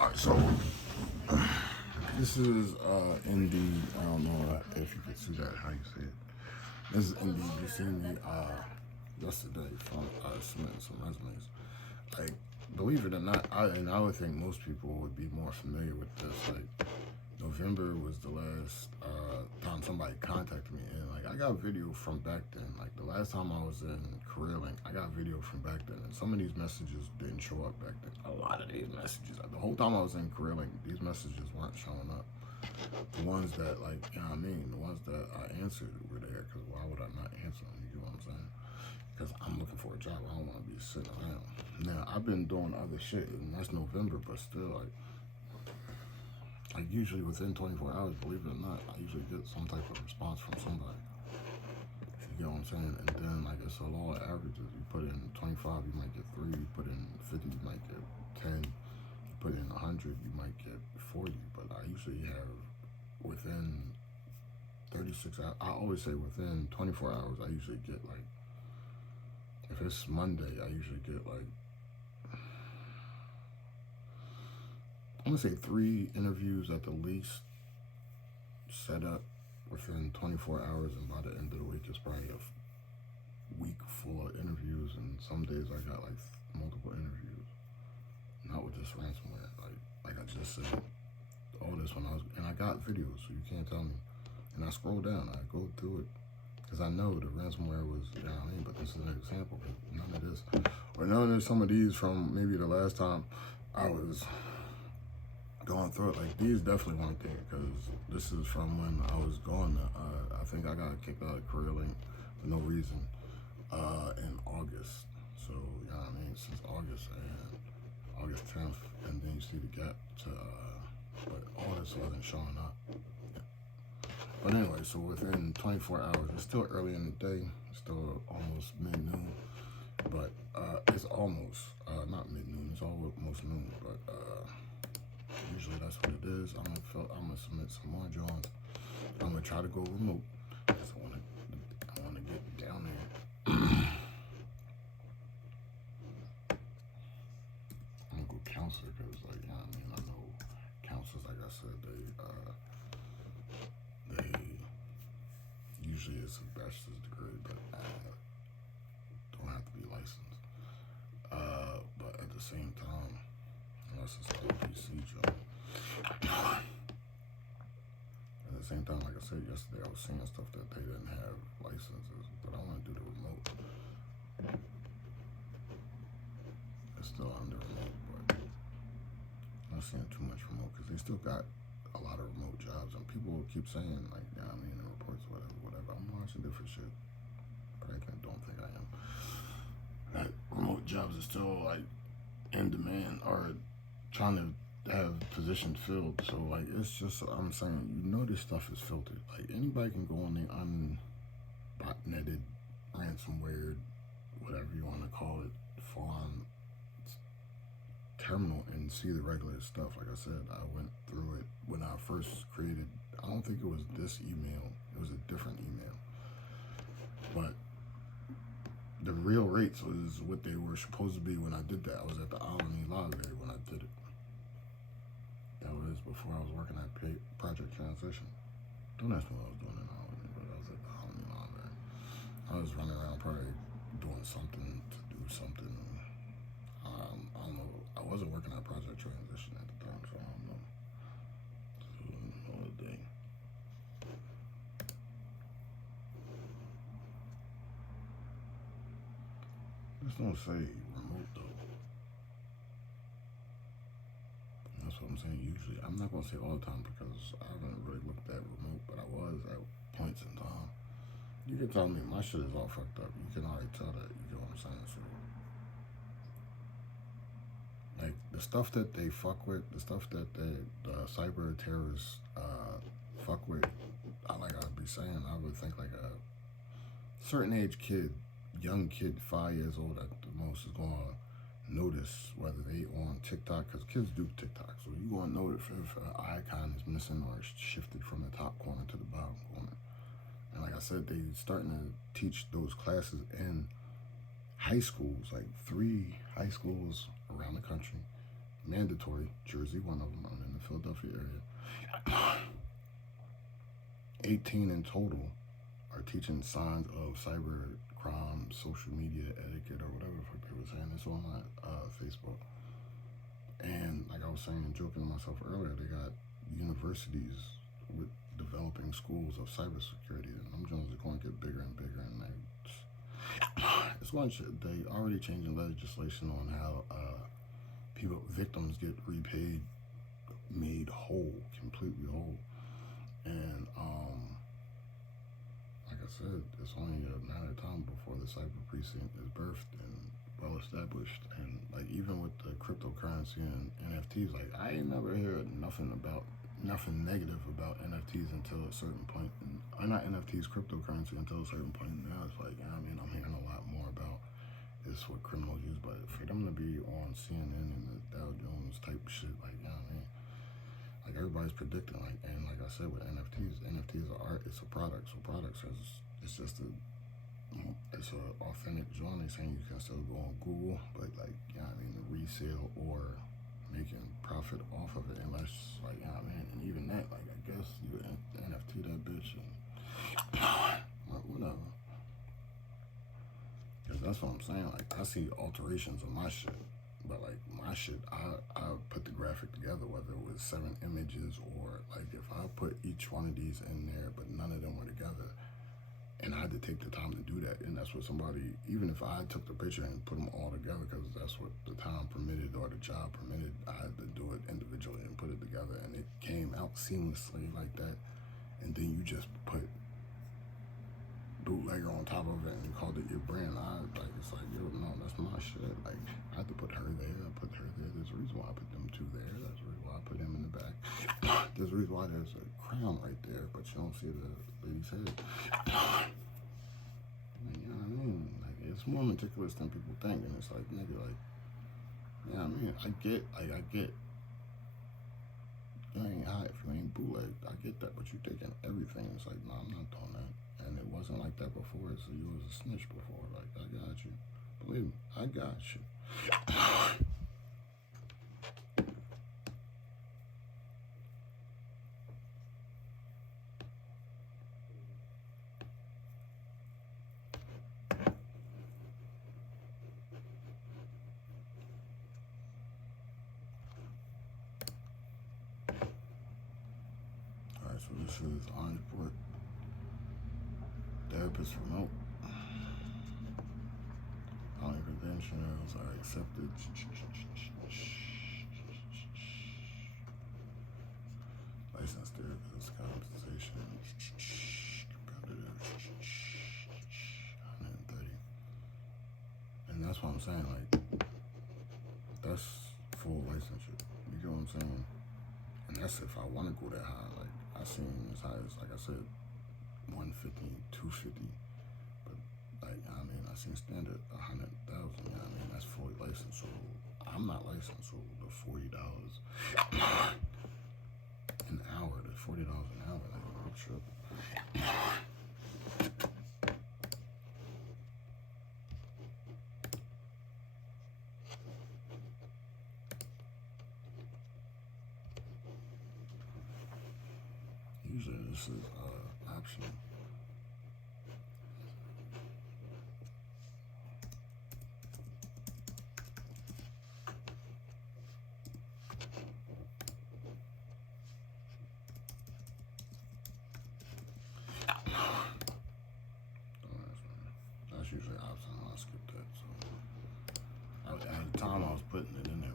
Alright, so this is Indeed. I don't know if you can see that, how you say it. This is Indeed. You seen me yesterday from submitting some resumes. Like, believe it or not, I would think most people would be more familiar with this. Like, November was the last time somebody contacted me, and like I got video from back then. Like the last time I was in CareerLink, I got video from back then, and some of these messages didn't show up back then. A lot of these messages, the whole time I was in CareerLink, these messages weren't showing up. The ones that, like, you know what I mean, the ones that I answered were there, because why would I not answer them? You know what I'm saying? Because I'm looking for a job. I don't want to be sitting around. Now, I've been doing other shit, and that's November, but still, like usually within 24 hours, believe it or not, I usually get some type of response from somebody. You get what I'm saying? And then, like, it's a law of averages. You put in 25, you might get 3. You put in 50, you might get 10. You put in 100, you might get 40. But I usually have within 36 hours, I always say within 24 hours, I usually get, like, if it's Monday, I usually get, like, I'm gonna say 3 interviews at the least set up within 24 hours, and by the end of the week, it's probably a week full of interviews, and some days I got like multiple interviews. Not with this ransomware, like I just said, all this when I was, and I got videos, so you can't tell me. And I scroll down, I go through it, because I know the ransomware was, you know what I mean, but this is an example, none of this, or none of some of these from maybe the last time I was going through it. Like, these definitely weren't there, because this is from when I was going to, I think I got kicked out of CareerLink for no reason in August. So, you know what I mean, since August, and August 10th, and then you see the gap to, but all this wasn't showing up. But anyway, so within 24 hours, it's still early in the day, it's still almost mid-noon, but it's almost, not mid-noon, it's almost noon, but usually that's what it is. I'm gonna submit some more drawings. I'm gonna try to go remote, because I wanna get down there. I'm gonna go counselor, because, like, you know what I mean, I know counselors, like I said, they usually it's a bachelor's degree, but don't have to be licensed. But at the same time, unless it's an OPC job. At the same time, like I said yesterday, I was seeing stuff that they didn't have licenses, but I want to do the remote. It's still under remote, but I'm not seeing too much remote, because they still got a lot of remote jobs, and people will keep saying, like, yeah, I mean, in reports, whatever. I'm watching different shit, but I don't think I am. That remote jobs are still, like, in demand, or trying to have positions filled. So, like, it's just, I'm saying, you know, this stuff is filtered. Like, anybody can go on the botneted, ransomware, whatever you want to call it, farm terminal, and see the regular stuff. Like I said, I went through it when I first created, I don't think it was this email, it was a different email, but the real rates was what they were supposed to be when I did that. I was at the Albany Library when I did it. That was before I was working at Project Transition. Don't ask me what I was doing in Albany, but I was at the Albany Library. I was running around probably doing something to do something. I don't know. I wasn't working at Project Transition at the time, so I don't know. So, all day. Just don't say remote, though. That's what I'm saying. Usually, I'm not gonna say all the time, because I haven't really looked at remote, but I was at points in time. You can tell me my shit is all fucked up. You can already tell that. You know what I'm saying? So, like, the stuff that they fuck with, the stuff that the cyber terrorists fuck with, I'd be saying, I would think like a certain age kid, young kid, 5 years old at the most, is gonna notice whether they on TikTok, because kids do TikTok, so you gonna notice if an icon is missing or it's shifted from the top corner to the bottom corner. And like I said, they starting to teach those classes in high schools, like 3 high schools around the country, mandatory. Jersey, one of them. I'm in the Philadelphia area. 18 in total are teaching signs of cyber crime, social media etiquette, or whatever the fuck they were saying. It's on my Facebook. And like I was saying, joking to myself earlier, they got universities with developing schools of cybersecurity, and them jones are going to get bigger and bigger. And it's going to, they already changing legislation on how victims get repaid, made whole, completely whole. And like I said, it's only a matter of time before the cyber precinct is birthed and well established. And like even with the cryptocurrency and NFTs, like I ain't never heard nothing negative about NFTs until a certain point, or not NFTs, cryptocurrency until a certain point. And now it's like, I mean, I'm hearing a lot more about this what criminals use, but for them to be on CNN and the Dow Jones type of shit, like, you know what I mean? Like everybody's predicting, like, and like I said with NFTs are art, it's a product. So products it's just it's a authentic genre. They're saying you can still go on Google, but like, you know what I mean, the resale or making profit off of it, unless like, you know what I mean, and even that, like, I guess you NFT that bitch and like, whatever. Cause that's what I'm saying. Like I see alterations of my shit. But like my shit, I put the graphic together, whether it was 7 images or like if I put each one of these in there, but none of them were together, and I had to take the time to do that. And that's what somebody, even if I took the picture and put them all together, because that's what the time permitted or the job permitted, I had to do it individually and put it together, and it came out seamlessly like that. And then you just put bootlegger on top of it and called it your brand. It's like, yo, no, that's my shit. Like I had to put her there, I put her there. There's a reason why I put them two there. That's the reason why I put him in the back. There's a reason why there's a crown right there, but you don't see the lady's head. Like, you know what I mean? Like it's more meticulous than people think, and it's like, nigga, like, you know what I mean? I get you ain't hot if you ain't bootleg. I get that, but you taking everything. It's like, no, I'm not doing that. And it wasn't like that before, so you was a snitch before. Like, I got you. Believe me, I got you. Alright, so this is Orangeburg. Therapists remote. Following credentials are accepted. Licensed therapist, compensation, competitive, 130. And that's what I'm saying, like, that's full licensure. You get what I'm saying? And that's if I want to go that high. Like, I seen as high as, like I said, 150, 250, but like, I mean, I seen standard 100,000, you know what I mean, that's fully licensed, so I'm not licensed, so the $40 an hour, the $40 an hour, like, I'm sure. Usually this is optional. That's usually optional. I'll skip that. So at the time I was putting it in there,